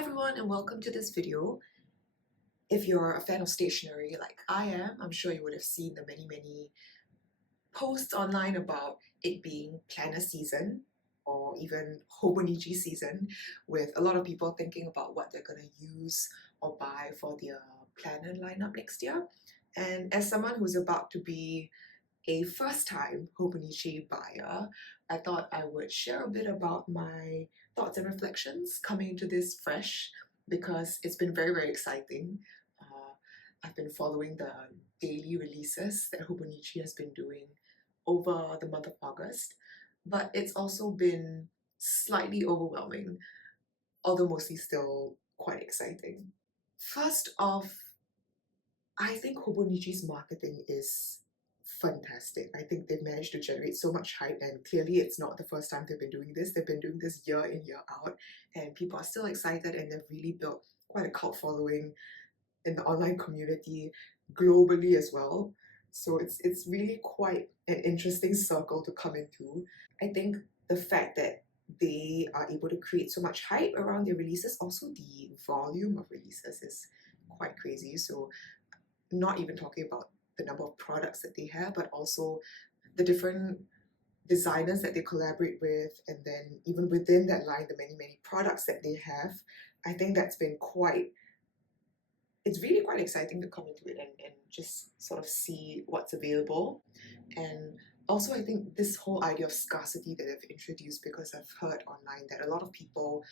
everyone and welcome to this video. If you're a fan of stationery like I am, I'm sure you would have seen the many posts online about it being planner season or even hobonichi season, with a lot of people thinking about what they're going to use or buy for their planner lineup next year. And as someone who's about to be a first-time hobonichi buyer, I thought I would share a bit about my thoughts and reflections coming into this fresh, because it's been very exciting. I've been following the daily releases that Hobonichi has been doing over the month of August, but it's also been slightly overwhelming, although mostly still quite exciting. First off, I think Hobonichi's marketing is fantastic. I think they've managed to generate so much hype, and clearly it's not the first time they've been doing this. They've been doing this year in, year out, and people are still excited, and they've really built quite a cult following in the online community globally as well. So it's really quite an interesting circle to come into. I think the fact that they are able to create so much hype around their releases, also the volume of releases is quite crazy. So not even talking about the number of products that they have, but also the different designers that they collaborate with, and then even within that line, the many products that they have. I think that's been it's really quite exciting to come into it and just sort of see what's available. And also, I think this whole idea of scarcity that they've introduced, because I've heard online that a lot of people,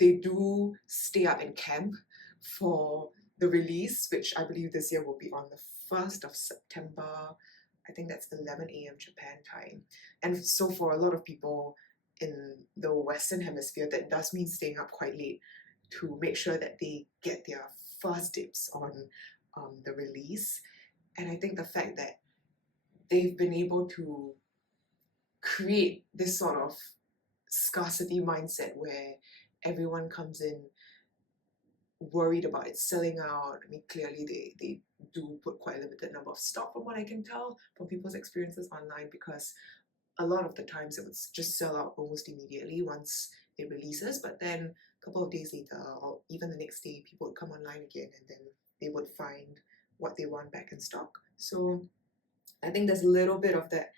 they do stay up in camp for the release, which I believe this year will be on the 1st of September. I think that's 11 a.m. Japan time. And so for a lot of people in the Western Hemisphere, that does mean staying up quite late to make sure that they get their first dips on the release. And I think the fact that they've been able to create this sort of scarcity mindset where everyone comes in worried about it selling out. I mean, clearly they do put quite a limited number of stock, from what I can tell from people's experiences online, because a lot of the times it would just sell out almost immediately once it releases, but then a couple of days later or even the next day, people would come online again and then they would find what they want back in stock. So I think there's a little bit of that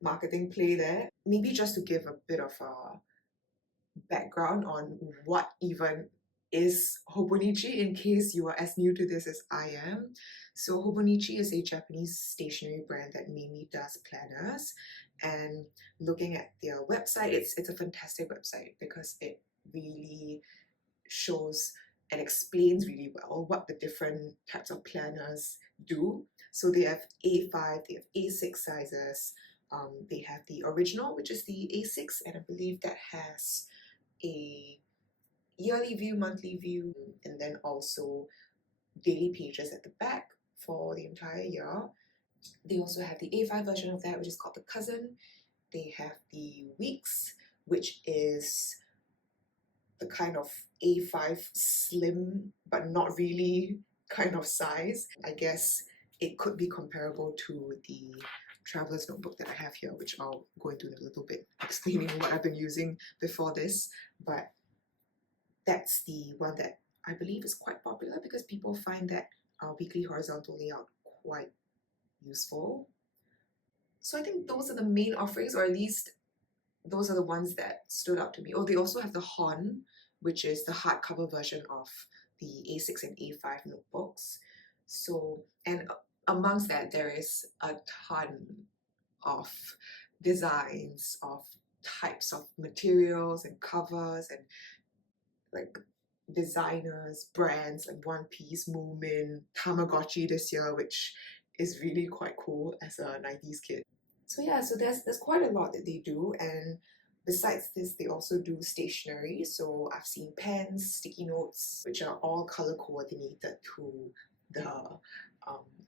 marketing play there. Maybe just to give a bit of a background on what even is Hobonichi, in case you are as new to this as I am. So Hobonichi is a Japanese stationery brand that mainly does planners, and looking at their website, it's a fantastic website because it really shows and explains really well what the different types of planners do. So they have A5, they have A6 sizes, they have the original, which is the A6, and I believe that has a yearly view, monthly view, and then also daily pages at the back for the entire year. They also have the A5 version of that, which is called the Cousin. They have the Weeks, which is the kind of A5 slim but not really kind of size. I guess it could be comparable to the traveler's notebook that I have here, which I'll go into in a little bit, explaining what I've been using before this. But that's the one that I believe is quite popular because people find that weekly horizontal layout quite useful. So I think those are the main offerings, or at least those are the ones that stood out to me. Oh, they also have the Hon, which is the hardcover version of the A6 and A5 notebooks. So, and amongst that, there is a ton of designs, of types of materials and covers, and like designers, brands like One Piece, Moomin, Tamagotchi this year, which is really quite cool as a 90s kid. So yeah, so there's quite a lot that they do, and besides this, they also do stationery. So I've seen pens, sticky notes, which are all color coordinated to the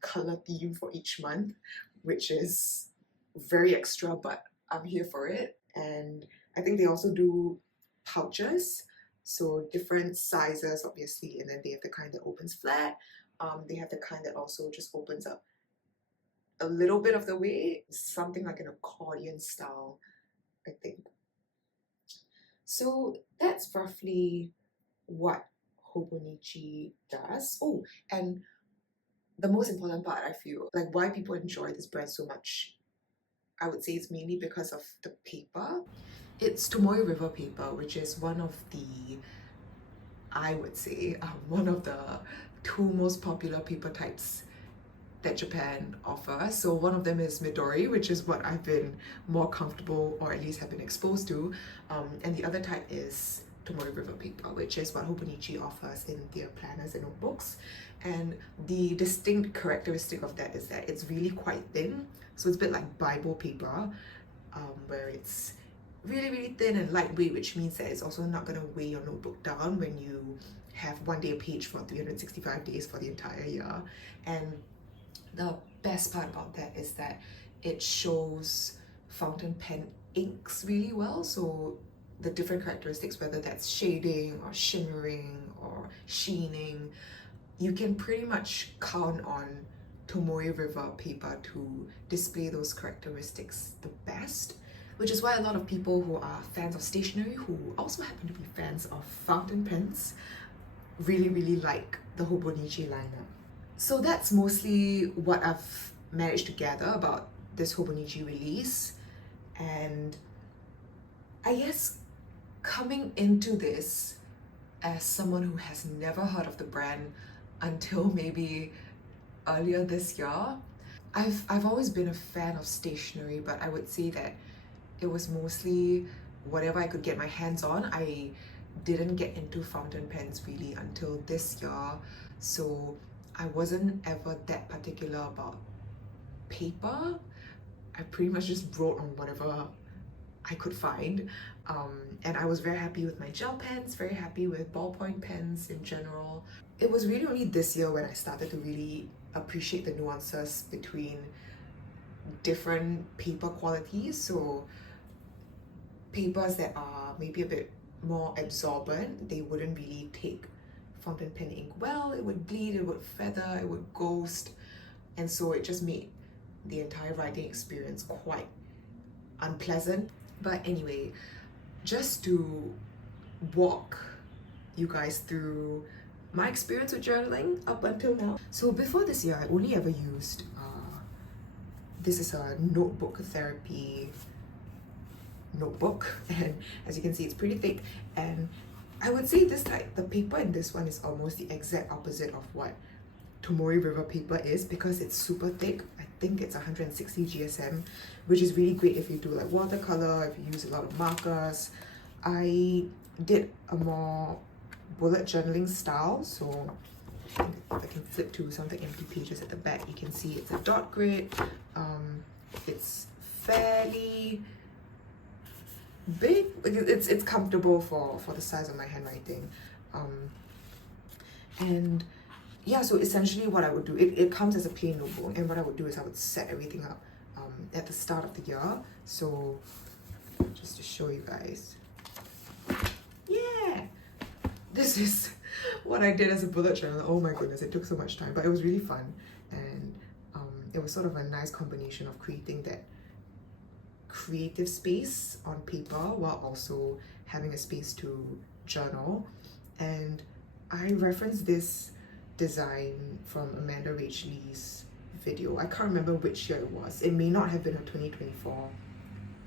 color theme for each month, which is very extra, but I'm here for it. And I think they also do pouches, so different sizes, obviously, and then they have the kind that opens flat. They have the kind that also just opens up a little bit of the way, something like an accordion style, I think. So that's roughly what hobonichi does. Oh, and the most important part, I feel, like why people enjoy this brand so much, I would say it's mainly because of the paper. It's Tomoe River paper, which is one of the, I would say, one of the two most popular paper types that Japan offers. So one of them is Midori, which is what I've been more comfortable or at least have been exposed to. And the other type is Tomoe River paper, which is what Hobonichi offers in their planners and notebooks. And the distinct characteristic of that is that it's really quite thin. So it's a bit like Bible paper, where it's really, really thin and lightweight, which means that it's also not going to weigh your notebook down when you have one day a page for 365 days for the entire year. And the best part about that is that it shows fountain pen inks really well. So the different characteristics, whether that's shading or shimmering or sheening, you can pretty much count on Tomoe River paper to display those characteristics the best, which is why a lot of people who are fans of stationery, who also happen to be fans of fountain pens, really, really like the Hobonichi lineup. So that's mostly what I've managed to gather about this Hobonichi release. And I guess coming into this as someone who has never heard of the brand until maybe earlier this year, I've always been a fan of stationery, but I would say that it was mostly whatever I could get my hands on. I didn't get into fountain pens really until this year, so I wasn't ever that particular about paper. I pretty much just wrote on whatever I could find. And I was very happy with my gel pens, very happy with ballpoint pens in general. It was really only this year when I started to really appreciate the nuances between different paper qualities. So papers that are maybe a bit more absorbent, they wouldn't really take fountain pen ink well. It would bleed, it would feather, it would ghost, and so it just made the entire writing experience quite unpleasant. But anyway, just to walk you guys through my experience with journaling up until now. So before this year, I only ever used this is a notebook therapy notebook, and as you can see, it's pretty thick. And I would say this, like, the paper in this one is almost the exact opposite of what Tomoe River paper is, because it's super thick. I think it's 160 GSM, which is really great if you do like watercolor, if you use a lot of markers. I did a more bullet journaling style, so if I can flip to some of the empty pages at the back, you can see it's a dot grid. It's fairly big, it's comfortable for the size of my handwriting. And yeah, so essentially what I would do, it comes as a plain notebook, and what I would do is I would set everything up at the start of the year. So just to show you guys, yeah, this is what I did as a bullet journal. Oh my goodness, it took so much time, but it was really fun. And it was sort of a nice combination of creating that creative space on paper while also having a space to journal. And I referenced this design from Amanda Rachley's video. I can't remember which year it was. It may not have been a 2024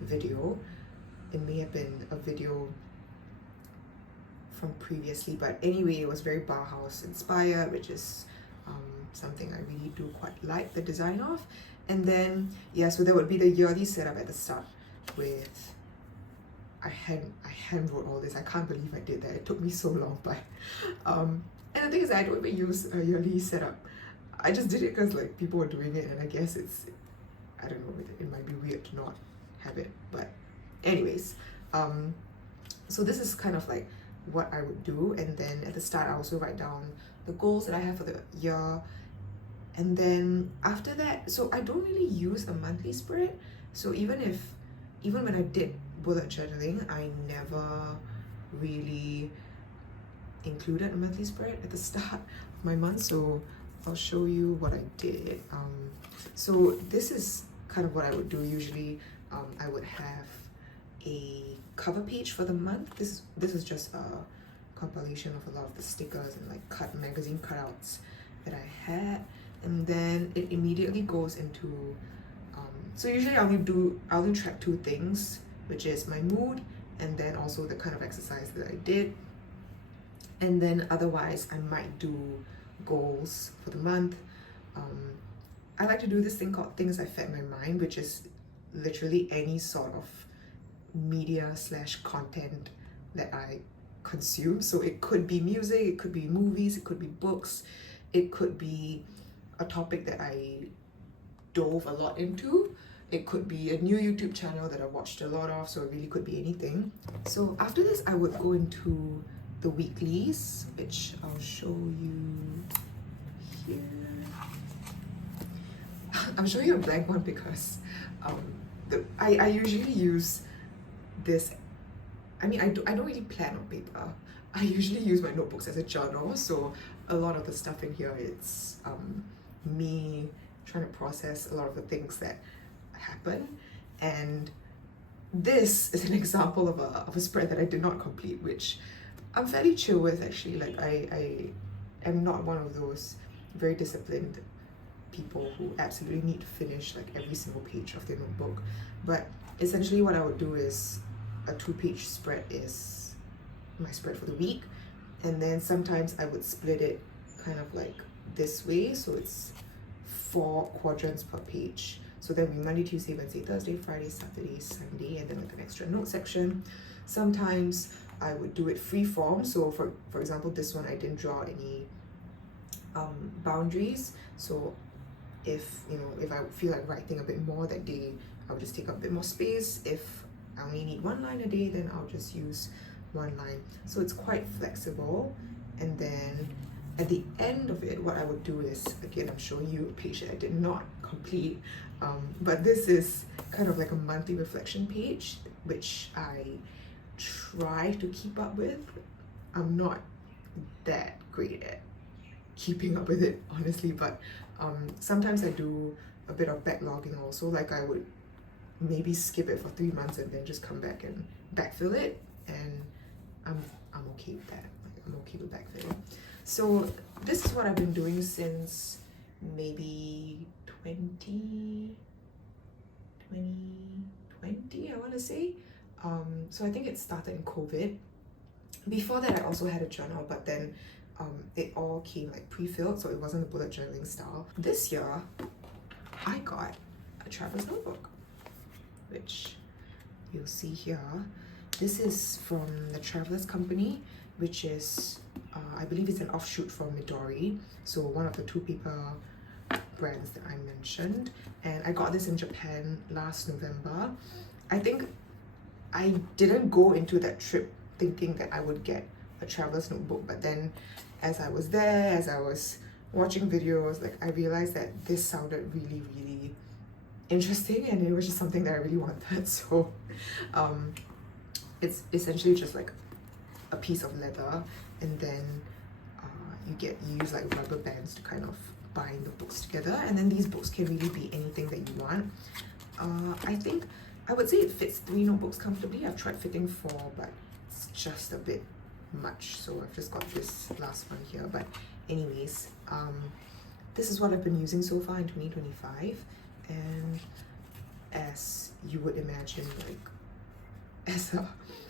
video. It may have been a video from previously, but anyway, it was very Bauhaus inspired, which is something I really do quite like the design of. And then yeah, so there would be the yearly setup at the start with, I hand wrote all this. I can't believe I did that. It took me so long, but and the thing is, I don't even use a yearly setup. I just did it because like people were doing it, and I guess it's, I don't know, it might be weird to not have it. But anyways, so this is kind of like what I would do. And then at the start, I also write down the goals that I have for the year. And then after that, so I don't really use a monthly spread. So even when I did bullet journaling, I never really included a monthly spread at the start of my month. So I'll show you what I did. So this is kind of what I would do usually. I would have a cover page for the month. This is just a compilation of a lot of the stickers and like magazine cutouts that I had. And then it immediately goes into so usually I'll only track two things, which is my mood and then also the kind of exercise that I did. And then otherwise I might do goals for the month. I like to do this thing called things I fed my mind, which is literally any sort of media / content that I consume. So it could be music, it could be movies, it could be books, it could be a topic that I dove a lot into. It could be a new YouTube channel that I watched a lot of, so it really could be anything. So after this, I would go into the weeklies, which I'll show you here. I'm showing you a blank one because I usually use this. I mean, I don't really plan on paper. I usually use my notebooks as a journal, so a lot of the stuff in here, it's me trying to process a lot of the things that happen. And this is an example of a spread that I did not complete, which I'm fairly chill with actually. Like I am not one of those very disciplined people who absolutely need to finish like every single page of their notebook. But essentially what I would do is a 2-page spread is my spread for the week, and then sometimes I would split it kind of like this way, so it's 4 quadrants per page. So then we Monday, Tuesday, Wednesday, Thursday, Friday, Saturday, Sunday, and then like an extra note section. Sometimes I would do it free form. So for example, this one I didn't draw any boundaries. So if I feel like writing a bit more that day, I'll just take up a bit more space. If I only need 1 line a day, then I'll just use 1 line. So it's quite flexible. And then at the end of it, what I would do is, again, I'm showing you a page that I did not complete, but this is kind of like a monthly reflection page, which I try to keep up with. I'm not that great at keeping up with it, honestly, but sometimes I do a bit of backlogging also. Like I would maybe skip it for 3 months and then just come back and backfill it, and I'm okay with that. Like, I'm okay with backfilling. So this is what I've been doing since maybe 2020, I want to say. So I think it started in COVID. Before that, I also had a journal, but then it all came like pre-filled, so it wasn't a bullet journaling style. This year, I got a traveler's notebook, which you'll see here. This is from the Travelers Company, which is, I believe it's an offshoot from Midori, so one of the 2 paper brands that I mentioned. And I got this in Japan last November. I think I didn't go into that trip thinking that I would get a traveler's notebook, but then as I was there, as I was watching videos, like I realized that this sounded really, really interesting, and it was just something that I really wanted. So it's essentially just like a piece of leather, and then you use like rubber bands to kind of bind the books together, and then these books can really be anything that you want. I would say it fits 3 notebooks comfortably. I've tried fitting 4, but it's just a bit much, so I've just got this last one here. But anyways, this is what I've been using so far in 2025, and as you would imagine, like as a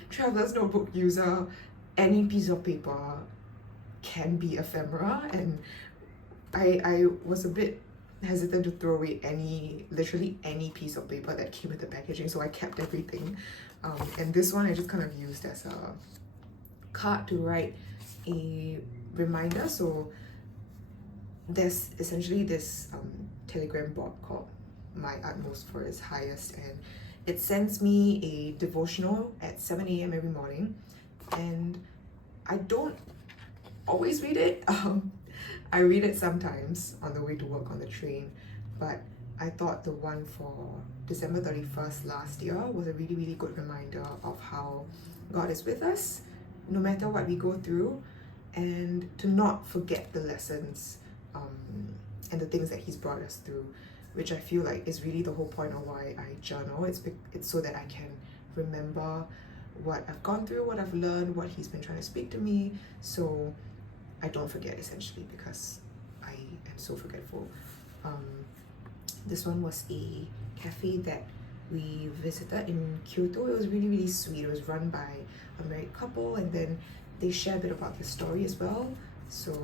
traveler's notebook user, any piece of paper can be ephemera, and I was a bit hesitant to throw away literally any piece of paper that came with the packaging, so I kept everything. And this one I just kind of used as a card to write a reminder. So there's essentially this Telegram bot called My Utmost for Its Highest, and it sends me a devotional at 7 a.m. every morning, and I don't always read it. I read it sometimes on the way to work on the train, but I thought the one for December 31st last year was a really, really good reminder of how God is with us no matter what we go through, and to not forget the lessons and the things that He's brought us through, which I feel like is really the whole point of why I journal. It's so that I can remember what I've gone through, what I've learned, what he's been trying to speak to me, so I don't forget, essentially, because I am so forgetful. This one was a cafe that we visited in Kyoto. It was really, really sweet. It was run by a married couple, and then they share a bit about their story as well. So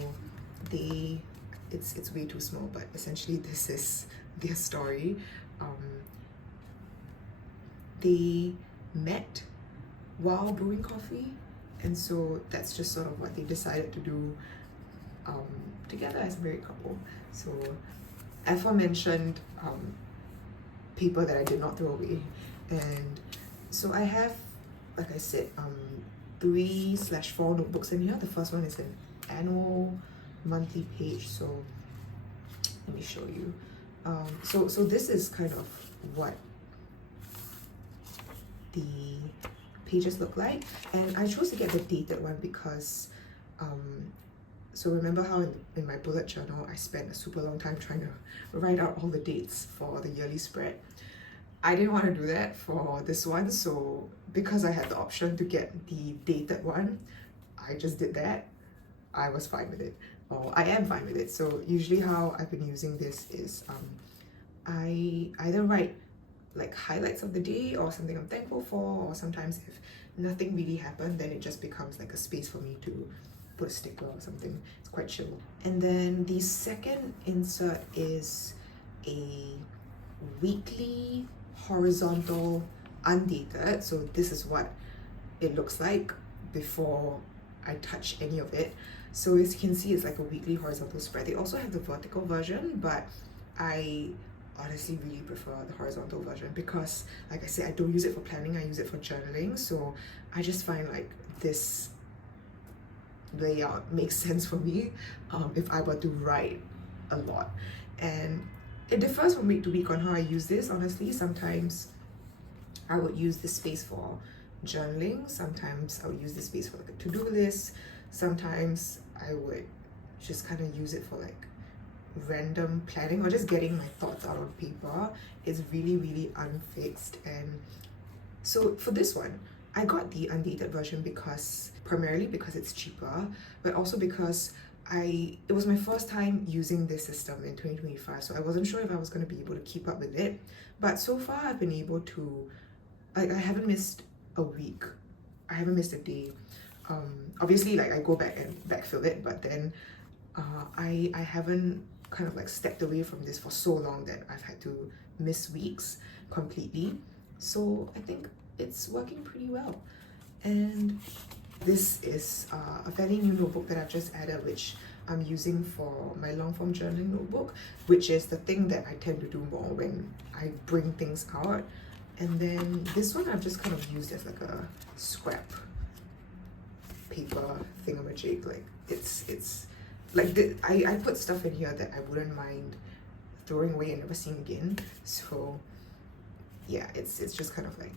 it's way too small, but essentially this is their story. They met while brewing coffee, and so that's just sort of what they decided to do together as a married couple. So aforementioned paper that I did not throw away. And so I have, like I said, 3/4 notebooks in here. The first one is an annual monthly page, so let me show you. So this is kind of what the pages look like, and I chose to get the dated one because so remember how in my bullet journal I spent a super long time trying to write out all the dates for the yearly spread. I didn't want to do that for this one, so because I had the option to get the dated one, I just did that. I was fine with it, or I am fine with it. So usually how I've been using this is I either write like highlights of the day or something I'm thankful for, or sometimes if nothing really happened, then it just becomes like a space for me to put a sticker or something. It's quite chill. And then the second insert is a weekly horizontal undated. So this is what it looks like before I touch any of it. So as you can see, it's like a weekly horizontal spread. They also have the vertical version, but I honestly really prefer the horizontal version because, like I said, I don't use it for planning, I use it for journaling. So I just find like this layout makes sense for me if I were to write a lot. And it differs from week to week on how I use this, honestly. Sometimes I would use this space for journaling, sometimes I would use this space for like a to-do list, sometimes I would just kind of use it for like random planning or just getting my thoughts out on paper. It's really, really unfixed. And so for this one, I got the undated version primarily because it's cheaper, but also because it was my first time using this system in 2025, so I wasn't sure if I was going to be able to keep up with it. But so far I've been able to, I haven't missed a week, I haven't missed a day. Obviously, like I go back and backfill it, but then I haven't kind of like stepped away from this for so long that I've had to miss weeks completely. So I think it's working pretty well. And this is a fairly new notebook that I've just added, which I'm using for my long form journaling notebook, which is the thing that I tend to do more when I bring things out. And then this one I've just kind of used as like a scrap paper thingamajig. Like it's like I put stuff in here that I wouldn't mind throwing away and never seeing again. So yeah, it's just kind of like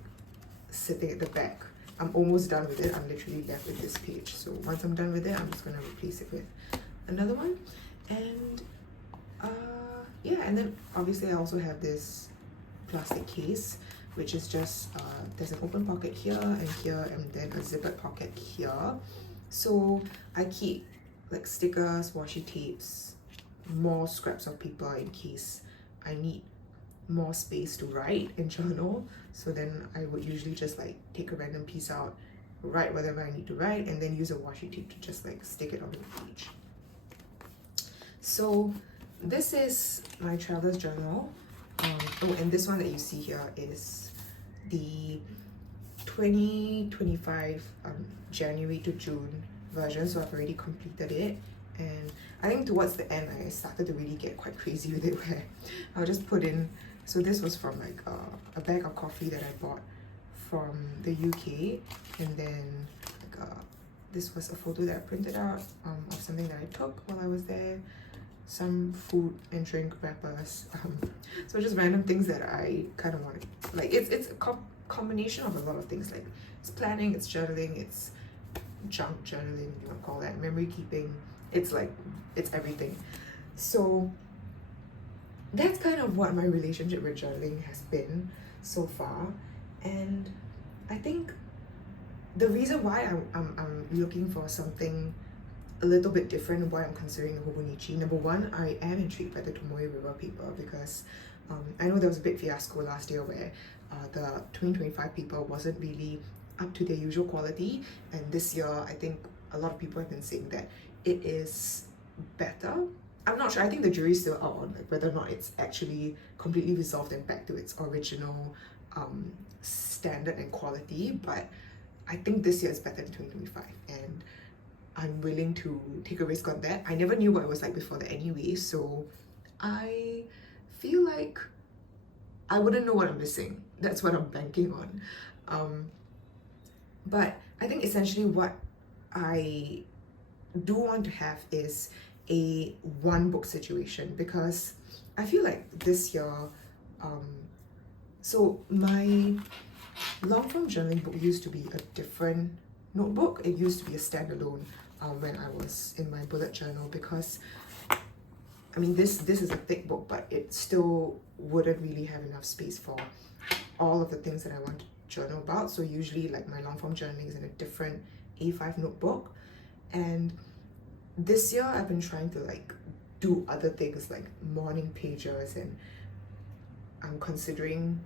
sitting at the back. I'm almost done with it. I'm literally left with this page. So once I'm done with it, I'm just gonna replace it with another one. And yeah, and then obviously I also have this plastic case, which is just there's an open pocket here and here, and then a zippered pocket here. So I keep like stickers, washi tapes, more scraps of paper in case I need more space to write and journal. So then I would usually just like take a random piece out, write whatever I need to write, and then use a washi tape to just like stick it on the page. So this is my traveler's journal. Oh, and this one that you see here is the 2025 January to June version, so I've already completed it. And I think towards the end I started to really get quite crazy with it, where I'll just put in, so this was from like a bag of coffee that I bought from the UK, and then like this was a photo that I printed out of something that I took while I was there, some food and drink wrappers, so just random things that I kind of want to, like it's a combination of a lot of things. Like it's planning, it's journaling, it's junk journaling, you want to call that, memory keeping. It's like, it's everything. So that's kind of what my relationship with journaling has been so far. And I think the reason why I'm looking for something a little bit different, why I'm considering the hobonichi. Number one, I am intrigued by the Tomoe River paper because I know there was a big fiasco last year where the 2025 paper wasn't really up to their usual quality, and this year I think a lot of people have been saying that it is better. I'm not sure, I think the jury's still out on like whether or not it's actually completely resolved and back to its original standard and quality, but I think this year is better than 2025, and I'm willing to take a risk on that. I never knew what it was like before that anyway, so I feel like I wouldn't know what I'm missing. That's what I'm banking on. But I think essentially what I do want to have is a one book situation, because I feel like this year, so my long form journaling book used to be a different notebook. It used to be a standalone when I was in my bullet journal, because I mean this is a thick book, but it still wouldn't really have enough space for all of the things that I want to journal about. So usually like my long form journaling is in a different A5 notebook, and this year I've been trying to like do other things like morning pages, and I'm considering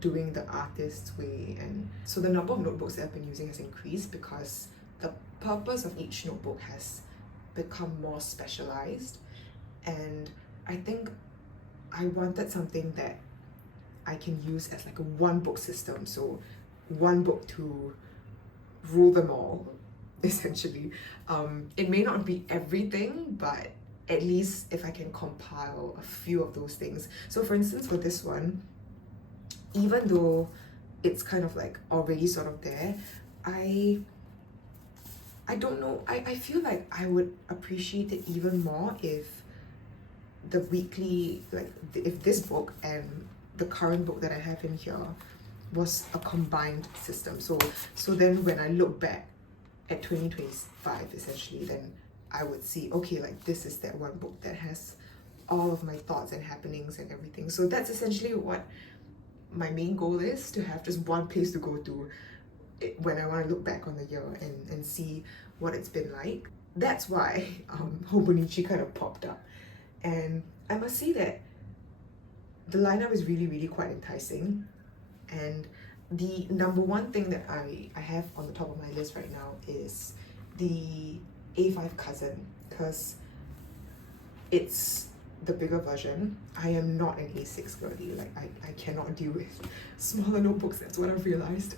doing the artist's way. And so the number of notebooks that I've been using has increased because the purpose of each notebook has become more specialized, and I think I wanted something that I can use as like a one book system, so one book to rule them all essentially. It may not be everything, but at least if I can compile a few of those things. So for instance, for this one, even though it's kind of like already sort of there, I don't know, I feel like I would appreciate it even more if the weekly, like if this book and the current book that I have in here was a combined system. So then when I look back at 2025 essentially, then I would see, okay, like this is that one book that has all of my thoughts and happenings and everything. So that's essentially what my main goal is, to have just one place to go to when I want to look back on the year and see what it's been like. That's why Hobonichi kind of popped up. And I must say that the lineup is really quite enticing. And the number one thing that I have on the top of my list right now is the A5 cousin, because it's the bigger version. I am not an A6 girly. Like I cannot deal with smaller notebooks. That's what I've realized.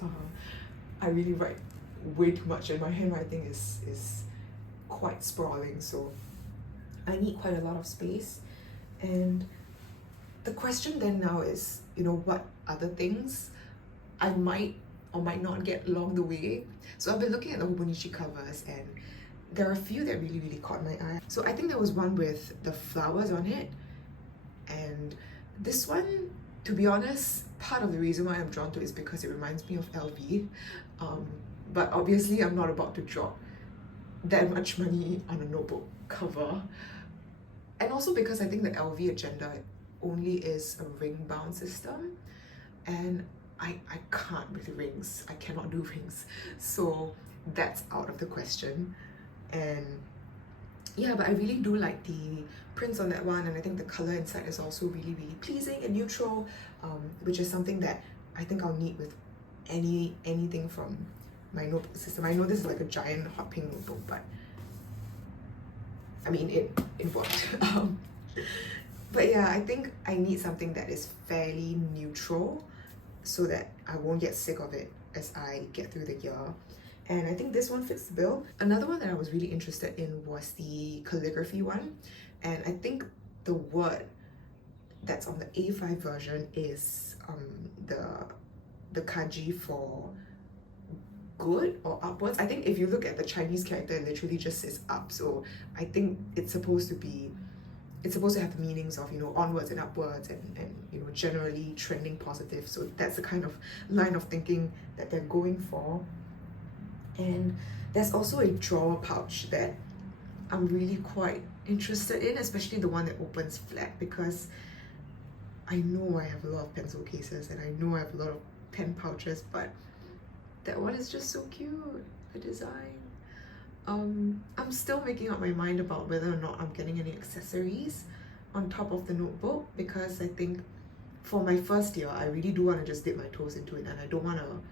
I really write way too much, and my handwriting is quite sprawling, so I need quite a lot of space. And the question then now is, you know, what other things I might or might not get along the way. So I've been looking at the hobonichi covers, and there are a few that really caught my eye. So I think there was one with the flowers on it, and this one, to be honest, part of the reason why I'm drawn to it is because it reminds me of LV. But obviously I'm not about to drop that much money on a notebook cover. And also because I think the LV agenda only is a ring bound system, and I can't with rings. I cannot do rings. So that's out of the question. And yeah, but I really do like the prints on that one, and I think the color inside is also really pleasing and neutral, which is something that I think I'll need with anything from my notebook system. I know this is like a giant hot pink notebook, but I mean it worked. But yeah, I think I need something that is fairly neutral so that I won't get sick of it as I get through the year. And I think this one fits the bill. Another one that I was really interested in was the calligraphy one. And I think the word that's on the A5 version is the kanji for good or upwards. I think if you look at the Chinese character, it literally just says up. So I think it's supposed to have the meanings of, you know, onwards and upwards, and you know, generally trending positive. So that's the kind of line of thinking that they're going for. And there's also a drawer pouch that I'm really quite interested in, especially the one that opens flat, because I know I have a lot of pencil cases and I know I have a lot of pen pouches, but that one is just so cute, the design. I'm still making up my mind about whether or not I'm getting any accessories on top of the notebook, because I think for my first year, I really do want to just dip my toes into it, and I don't want to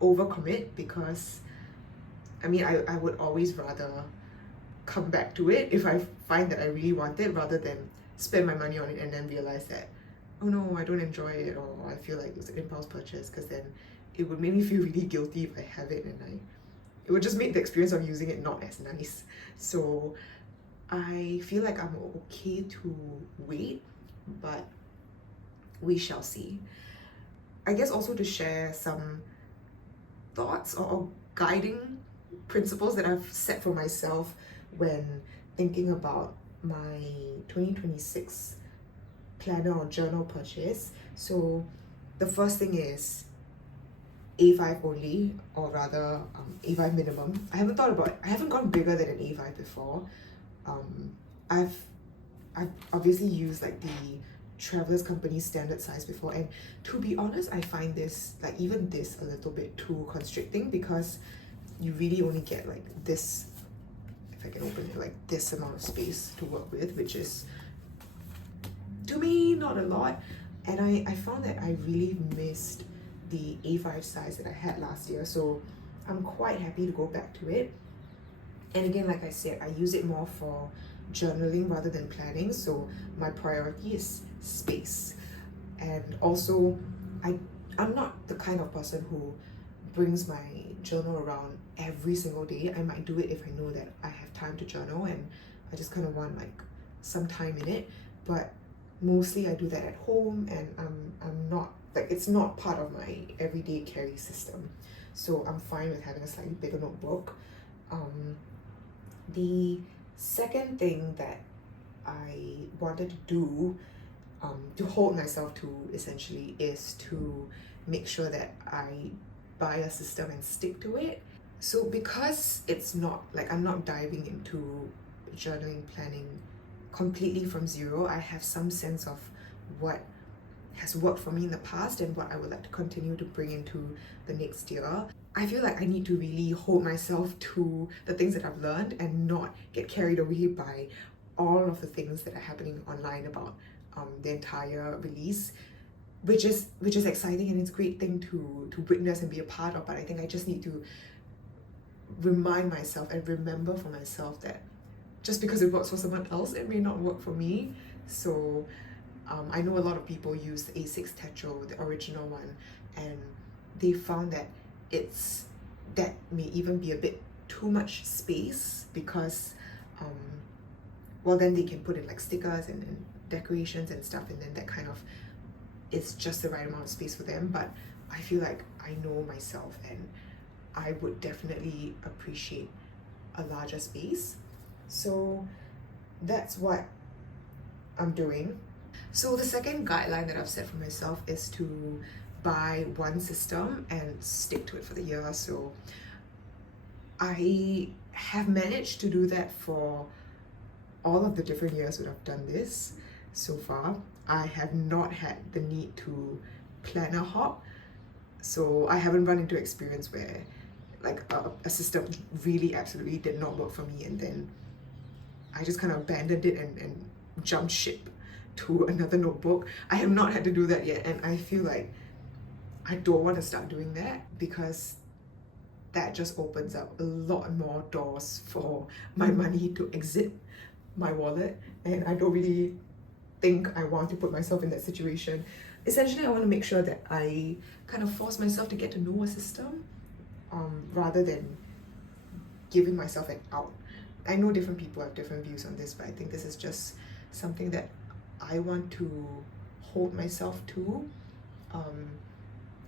overcommit, because I mean, I would always rather come back to it if I find that I really want it, rather than spend my money on it and then realize that, oh no, I don't enjoy it, or I feel like it's an impulse purchase, because then it would make me feel really guilty if I have it, and it would just make the experience of using it not as nice. So I feel like I'm okay to wait, but we shall see. I guess also to share some thoughts or guiding principles that I've set for myself when thinking about my 2026 planner or journal purchase. So the first thing is A5 only, or rather A5 minimum. I haven't gone bigger than an A5 before. I've obviously used like the Travelers Company standard size before, and to be honest, I find this, like even this, a little bit too constricting, because you really only get like this, if I can open it, like this amount of space to work with, which is, to me, not a lot. And I found that I really missed the A5 size that I had last year, so I'm quite happy to go back to it. And again, like I said, I use it more for journaling rather than planning, so my priority is space. And also, I'm not the kind of person who brings my journal around every single day. I might do it if I know that I have time to journal and I just kind of want like some time in it, but mostly I do that at home, and I'm not like, it's not part of my everyday carry system, so I'm fine with having a slightly bigger notebook. The second thing that I wanted to do, to hold myself to, essentially, is to make sure that I buy a system and stick to it. So because it's not like I'm not diving into journaling, planning completely from zero, I have some sense of what has worked for me in the past and what I would like to continue to bring into the next year. I feel like I need to really hold myself to the things that I've learned and not get carried away by all of the things that are happening online about the entire release, which is exciting, and it's a great thing to witness and be a part of. But I think I just need to remind myself and remember for myself that just because it works for someone else, it may not work for me. So I know a lot of people use the A6 Techo, the original one, and they found that that may even be a bit too much space, because well, then they can put in like stickers and decorations and stuff, and then that kind of is just the right amount of space for them. But I feel like I know myself, and I would definitely appreciate a larger space. So that's what I'm doing. So the second guideline that I've set for myself is to buy one system and stick to it for the year. So I have managed to do that for all of the different years that I've done this so far. I have not had the need to plan a hop, so I haven't run into experience where like a system really absolutely did not work for me, and then I just kind of abandoned it and jumped ship to another notebook. I have not had to do that yet, and I feel like I don't want to start doing that, because that just opens up a lot more doors for my money to exit my wallet, and I don't really think I want to put myself in that situation. Essentially, I want to make sure that I kind of force myself to get to know a system, rather than giving myself an out. I know different people have different views on this, but I think this is just something that I want to hold myself to.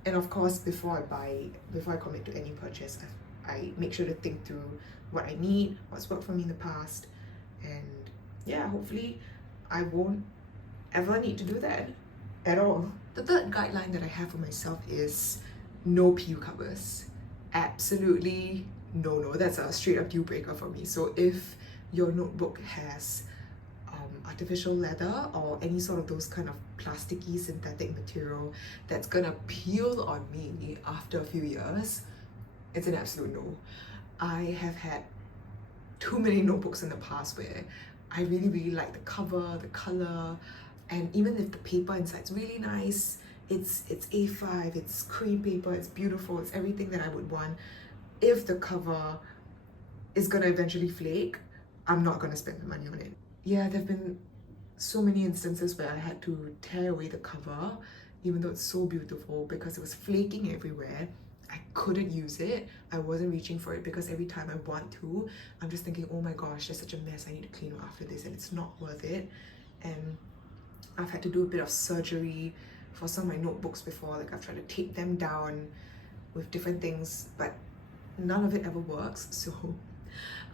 And of course, before I commit to any purchase, I make sure to think through what I need, what's worked for me in the past, and yeah, hopefully I won't ever need to do that at all. The third guideline that I have for myself is no PU covers. Absolutely no. That's a straight up deal breaker for me. So if your notebook has artificial leather or any sort of those kind of plasticky synthetic material that's gonna peel on me after a few years, It's an absolute no. I have had too many notebooks in the past where I really, really like the cover, the color, and even if the paper inside's really nice, it's A5, it's cream paper, it's beautiful, it's everything that I would want. If the cover is gonna eventually flake, I'm not gonna spend the money on it. Yeah, there've been so many instances where I had to tear away the cover, even though it's so beautiful, because it was flaking everywhere. I couldn't use it. I wasn't reaching for it because every time I want to, I'm just thinking, oh my gosh, there's such a mess. I need to clean up after this, and it's not worth it. And I've had to do a bit of surgery for some of my notebooks before. Like I've tried to tape them down with different things, but none of it ever works. So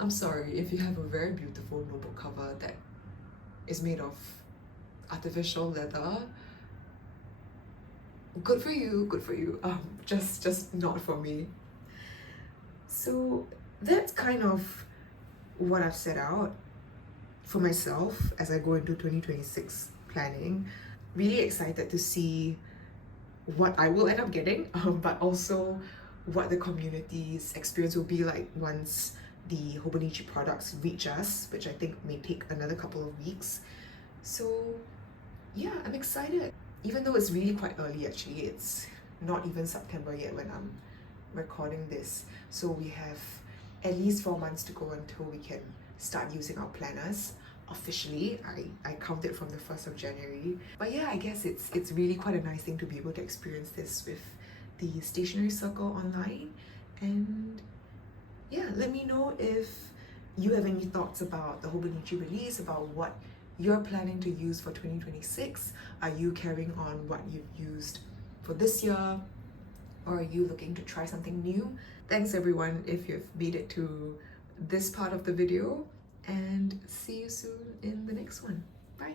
I'm sorry if you have a very beautiful notebook cover that is made of artificial leather. Good for you, good for you. Just not for me. So that's kind of what I've set out for myself as I go into 2026 planning. Really excited to see what I will end up getting, but also what the community's experience will be like once the hobonichi products reach us, which I think may take another couple of weeks. So yeah, I'm excited. Even though it's really quite early actually, it's not even September yet when I'm recording this. So we have at least 4 months to go until we can start using our planners officially. I count it from the 1st of January. But yeah, I guess it's really quite a nice thing to be able to experience this with the stationery circle online. And yeah, let me know if you have any thoughts about the hobonichi release, about what you're planning to use for 2026. Are you carrying on what you've used for this year? Or are you looking to try something new? Thanks everyone if you've made it to this part of the video, and see you soon in the next one. Bye!